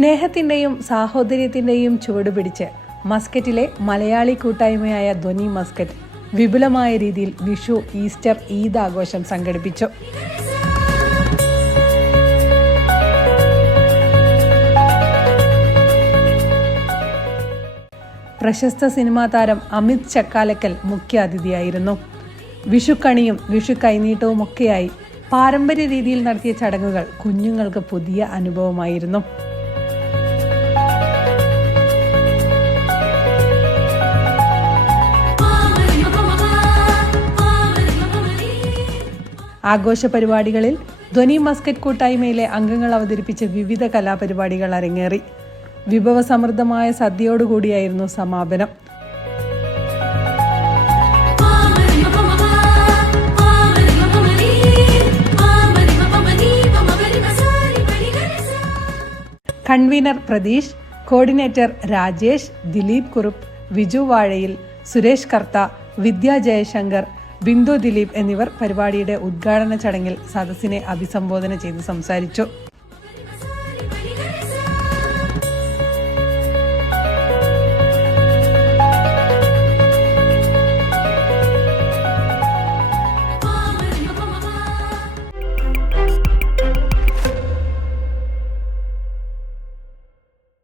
സ്നേഹത്തിന്റെയും സാഹോദര്യത്തിന്റെയും ചുവട് പിടിച്ച് മസ്കറ്റിലെ മലയാളി കൂട്ടായ്മയായ ധ്വനി മസ്കറ്റ് വിപുലമായ രീതിയിൽ വിഷു ഈസ്റ്റർ ഈദ് ആഘോഷം സംഘടിപ്പിച്ചു. പ്രശസ്ത സിനിമാ താരം അമിത് ചക്കാലക്കൽ മുഖ്യ അതിഥിയായിരുന്നു വിഷുക്കണിയും വിഷു കൈനീട്ടവും ഒക്കെയായി പാരമ്പര്യ രീതിയിൽ നടത്തിയ ചടങ്ങുകൾ കുഞ്ഞുങ്ങൾക്ക് പുതിയ അനുഭവമായിരുന്നു. ആഘോഷ പരിപാടികളിൽ ധ്വനി മസ്കറ്റ് കൂട്ടായ്മയിലെ അംഗങ്ങൾ അവതരിപ്പിച്ച വിവിധ കലാപരിപാടികൾ അരങ്ങേറി. വിഭവസമൃദ്ധമായ സദ്യയോടുകൂടിയായിരുന്നു സമാപനം. കൺവീനർ പ്രതീഷ് കോർഡിനേറ്റർ രാജേഷ് ദിലീപ് കുറുപ്പ് വിജു വാഴയിൽ സുരേഷ് കർത്ത വിദ്യ ജയശങ്കർ ബിന്ദു ദിലീപ് എന്നിവർ പരിപാടിയുടെ ഉദ്ഘാടന ചടങ്ങിൽ സദസ്സിനെ അഭിസംബോധന ചെയ്ത് സംസാരിച്ചു